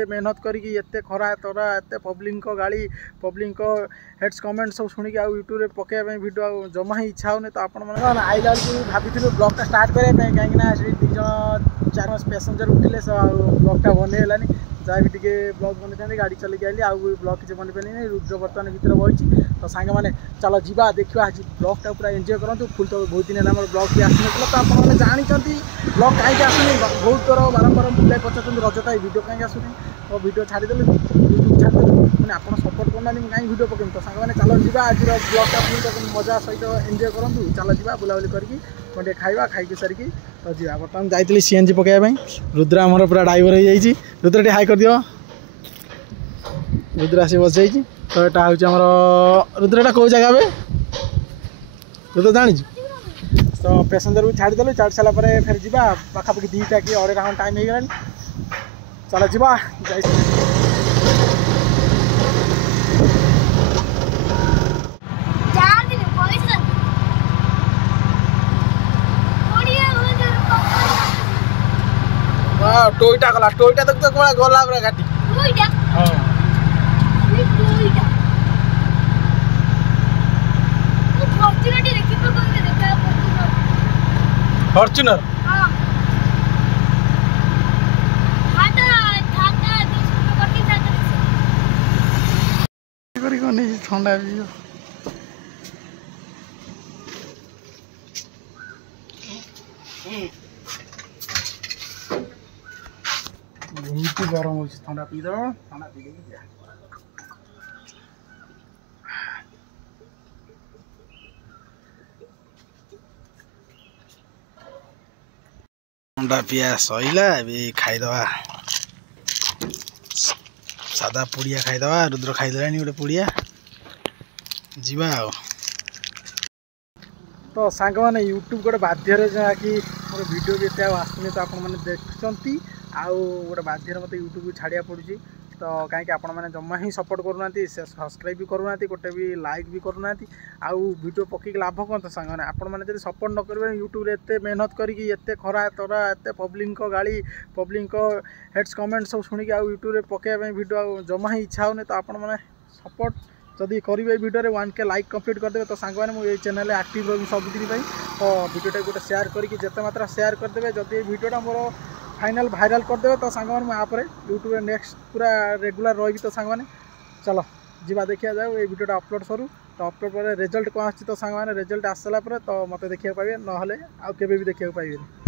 एते मेहनत करिकी एते खरा तरा एते पब्लिक गाड़ी पब्लिक हेड्स कमेंट सब शुणी यूट्यूब पकड़ा वीडियो जमा ही इच्छा होने तो आपण मैंने आइला बेलू भाई ब्लॉगटा स्टार्ट करने कहीं दीज 4 पैसेंजर उठिले ब्लॉगटा बनईगलानी जहाँ भी टे ब्लॉग बनई गाड़ी चलिए आइली आउ ब्लॉग किसी बन पारे रुद्र बर्तमान भितर बही तो सांग मैंने चलो जीवा देखा आज ब्लॉगटा पूरा एंजॉय करूँ फुल तो बहुत दिन है ब्लॉग भी आसना तो आपने जानते ब्लॉग कहीं आसुनी बहुत थर बारंबार बुलाई पचार रजता वीडियो कहीं आसुनी तो वीडियो छाड़देलु यूट्यूब छाड़देलु मैंने आप सपोर्ट करना कहीं वीडियो पकेमी तो सांग मैंने चलो जीवा आज ब्लॉगटा फुल मजा सहित एंजॉय करूँ चलो जीवा बुलाबुली करके कौन खाଇବା खाई सारिकी तो जी बर्तमान जाइली सीएनजी पकड़ा रुद्र आमर पूरा ड्राइवर हो जाइए रुद्र टे हाई कर दियो रुद्र आसी बस जाइए तो यहाँ हूँ रुद्र कौ जगह रुद्र जानी तो पैसेंजर भी छाड़देलु छाड़ सारापर फिर जा पाखापाखि 2टा कि 2.5 घंटा टाइम हो गला चलो जीवा टोईटा गला टोईटा तक तो गला पूरा गाड़ी फॉर्च्यूनर ठंडा बहुत गरम हो ठंडा पीद ठंडा पी ठंडा पिया सैला खाईदवा सादा पुड़िया खाईदवा रुद्र खाईदेलानी गोटे पुड़िया जीवा तो सांग मैंने यूट्यूब गोटे बाध्य जहाँकि मोर वीडियो भी एत आसुनी तो आपने देखुंत आउ गोटे बाध्य मत यूट्यूब छाड़िया पड़ी तो कहीं आपण मैंने जमा ही सपोर्ट करूना सब्सक्राइब भी करूना गोटे भी लाइक भी करूना आउ वीडियो पकईक लाभ कौन तो सांग मैंने आपण मैंने सपोर्ट न करेंगे यूट्यूब एत मेहनत करिकी एते खरा तरा एते पब्लिक गाड़ी पब्लिक हेड्स कमेंट सब शुणी यूट्यूब पकड़ा वीडियो जमा ही इच्छा होने तो आपण मैंने सपोर्ट जदि करेंगे वीडियो 1K लाइक कंप्लीट करदे तो सांग मैंने मुझे चैनल एक्टिव रही सबुदिन तो वीडियोटा गोटे शेयर करके जिते मात्रा शेयर करदे जदि वीडियोटा मोर फाइनल भाइराल करदे तो सांग मैंने मुझे यूट्यूब नेक्स्ट पूरा रेगुलर रही तो सांग मैंने चलो जीवा देखा जाओ ये वीडियोटा अपलोड करूँ तो अपलोड पर रिजल्ट कौन आस तो सांग मैंने रिजल्ट आस सारा तो मत देखा पाइबे ना आउ केबे भी देखा पाइबे।